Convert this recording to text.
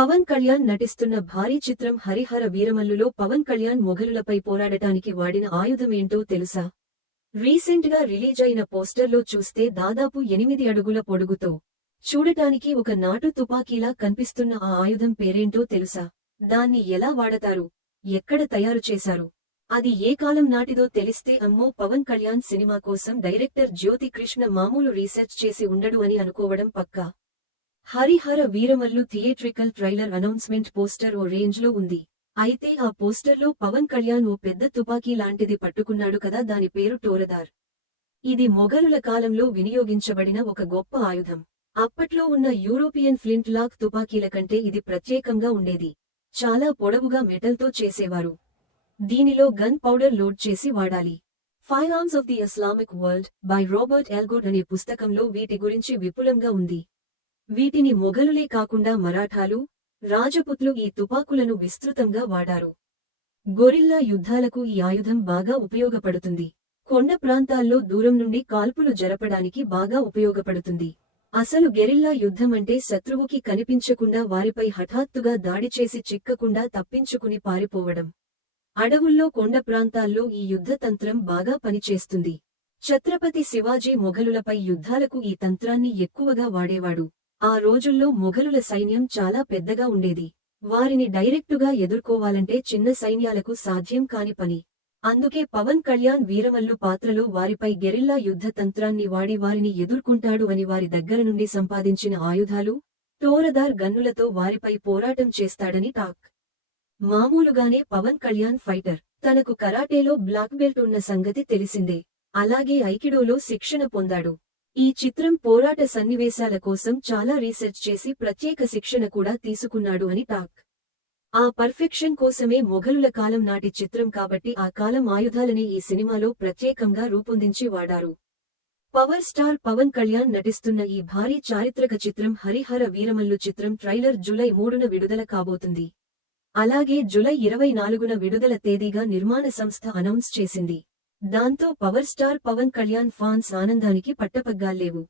పవన్ కళ్యాణ్ నటిస్తున్న భారీ చిత్రం హరిహర వీరమల్లులో పవన్ కళ్యాణ్ మొఘలులపై పోరాడటానికి వాడిన ఆయుధమేంటో తెలుసా? రీసెంట్గా రిలీజ్ అయిన పోస్టర్లో చూస్తే దాదాపు ఎనిమిది అడుగుల పొడుగుతో. చూడటానికి ఒక నాటు తుపాకీలా కనిపిస్తున్న ఆ ఆయుధం పేరేంటో తెలుసా? దాన్ని ఎలా వాడతారు? ఎక్కడ తయారు చేశారు? అది ఏ కాలం నాటిదో తెలిస్తే అమ్మో పవన్ కళ్యాణ్ సినిమా కోసం డైరెక్టర్ జ్యోతి కృష్ణ మామూలు రీసెర్చ్ చేసి ఉండడు అని అనుకోవడం పక్కా. Hari Hara Veera Mallu theatrical trailer announcement poster ఓ రేంజ్లో ఉంది. అయితే ఆ పోస్టర్లో పవన్ కళ్యాణ్ ఓ పెద్ద తుపాకీ లాంటిది పట్టుకున్నాడు కదా దాని పేరు టోరదార్. ఇది మొఘలుల కాలంలో వినియోగించబడిన ఒక గొప్ప ఆయుధం. అప్పట్లో ఉన్న యూరోపియన్ ఫ్లింట్ లాక్ తుపాకీల కంటే ఇది ప్రత్యేకంగా ఉండేది. చాలా పొడవుగా మెటల్తో చేసేవారు. దీనిలో గన్ పౌడర్ లోడ్ చేసి వాడాలి. Five arms of the Islamic world by Robert Elgood అనే పుస్తకంలో వీటి గురించి విపులంగా ఉంది. వీటిని మొఘలులే కాకుండా మరాఠాలు రాజపుత్లు ఈ తుపాకులను విస్తృతంగా వాడారు. గొరిల్లా యుద్ధాలకు ఈ ఆయుధం బాగా ఉపయోగపడుతుంది. కొండ ప్రాంతాల్లో దూరం నుండి కాల్పులు జరపడానికి బాగా ఉపయోగపడుతుంది. అసలు గెరిల్లా యుద్ధమంటే శత్రువుకి కనిపించకుండా వారిపై హఠాత్తుగా దాడి చేసి చిక్కకుండా తప్పించుకుని పారిపోవడం. అడవుల్లో కొండ ప్రాంతాల్లో ఈ యుద్ధ తంత్రం బాగా పనిచేస్తుంది. ఛత్రపతి శివాజీ మొఘలులపై యుద్ధాలకు ఈ తంత్రాన్ని ఎక్కువగా వాడేవాడు. ఆ రోజుల్లో మొఘలుల సైన్యం చాలా పెద్దగా ఉండేది. వారిని డైరెక్టుగా ఎదుర్కోవాలంటే చిన్న సైన్యాలకు సాధ్యం కాని పని. అందుకే పవన్ కళ్యాణ్ వీరమల్లు పాత్రలో వారిపై గెరిల్లా యుద్ధ తంత్రాన్ని వాడి వారిని ఎదుర్కొంటాడు అని వారి దగ్గర నుండి సంపాదించిన ఆయుధాలు టోరదార్ గన్నులతో వారిపై పోరాటం చేస్తాడని టాక్. మామూలుగానే పవన్ కళ్యాణ్ ఫైటర్. తనకు కరాటేలో బ్లాక్ బెల్ట్ ఉన్న సంగతి తెలిసిందే. అలాగే ఐకిడోలో శిక్షణ పొందాడు. ఈ చిత్రం పోరాట సన్నివేశాల కోసం చాలా రీసెర్చ్ చేసి ప్రత్యేక శిక్షణ కూడా తీసుకున్నాడు అని టాక్. ఆ పర్ఫెక్షన్ కోసమే మొఘలుల కాలం నాటి చిత్రం కాబట్టి ఆ కాలం ఆయుధాలని ఈ సినిమాలో ప్రత్యేకంగా రూపొందించి వాడారు. పవర్ స్టార్ పవన్ కళ్యాణ్ నటిస్తున్న ఈ భారీ చారిత్రక చిత్రం హరిహర వీరమల్లు చిత్రం ట్రైలర్ జూలై మూడున విడుదల కాబోతుంది. అలాగే జులై ఇరవై నాలుగున విడుదల తేదీగా నిర్మాణ సంస్థ అనౌన్స్ చేసింది. దాంతో power star Pawan Kalyan fans ఆనందానికి పట్టపగ్గాల్లేవు